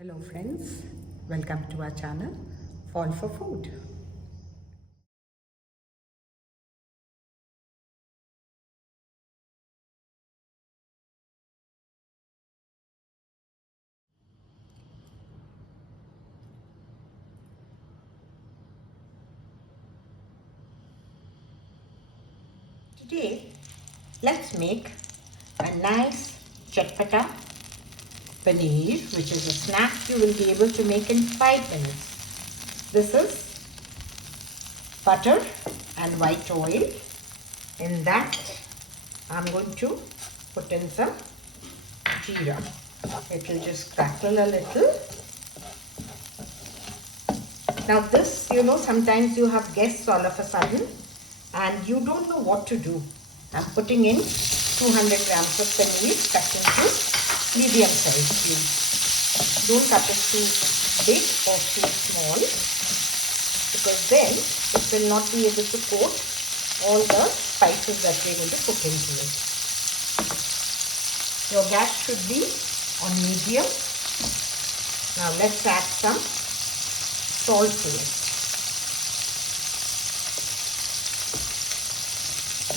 Hello friends, welcome to our channel Fall for Food. Today let's make a nice Chatpata Paneer, which is a snack you will be able to make in 5 minutes. This is butter and white oil. In that I'm going to put in some jeera. It will just crackle a little. Now this, sometimes you have guests all of a sudden and you don't know what to do. I'm putting in 200 grams of paneer cut into medium size cubes. Don't cut it too big or too small, because then it will not be able to coat all the spices that we're going to put into it. Your gas should be on medium. Now let's add some salt to it.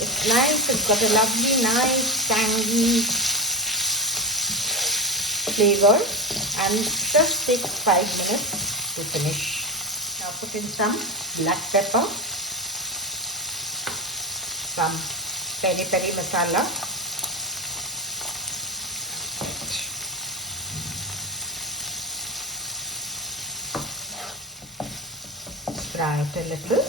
It's nice, it's got a lovely, nice, tangy flavor and just takes 5 minutes to finish. Now put in some black pepper, some peri peri masala, fry it a little.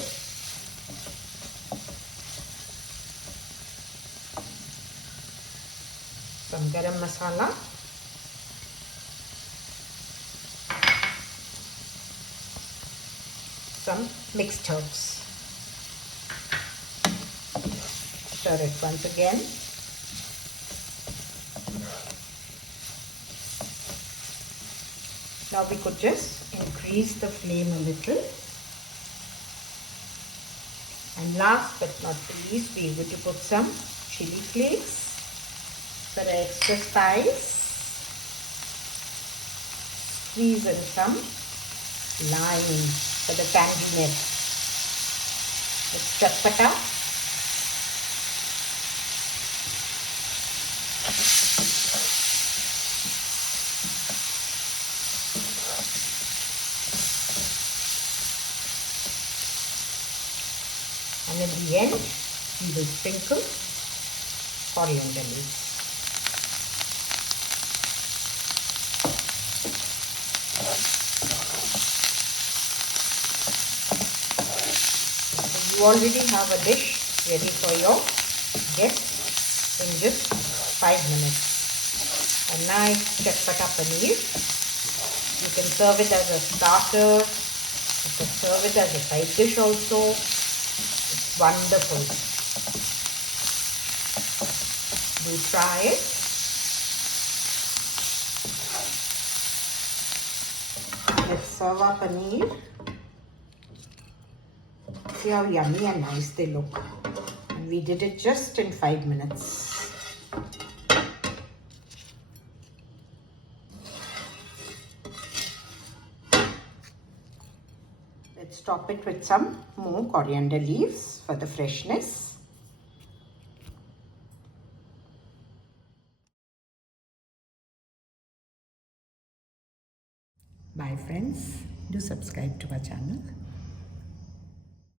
Some garam masala, some mixed herbs. Stir it once again. Now we could just increase the flame a little. And last but not least, we are going to put some chili flakes for the extra spice. Squeeze in some lime for the tanginess. It's Chatpata. And in the end, we will sprinkle coriander leaves. So you already have a dish ready for your guests in just 5 minutes. A nice Chatpata paneer. You can serve it as a starter. You can serve it as a side dish also. It's wonderful. Do try it. Let's serve our paneer. See how yummy and nice they look. And we did it just in 5 minutes. Let's top it with some more coriander leaves for the freshness. Bye friends. Do subscribe to our channel.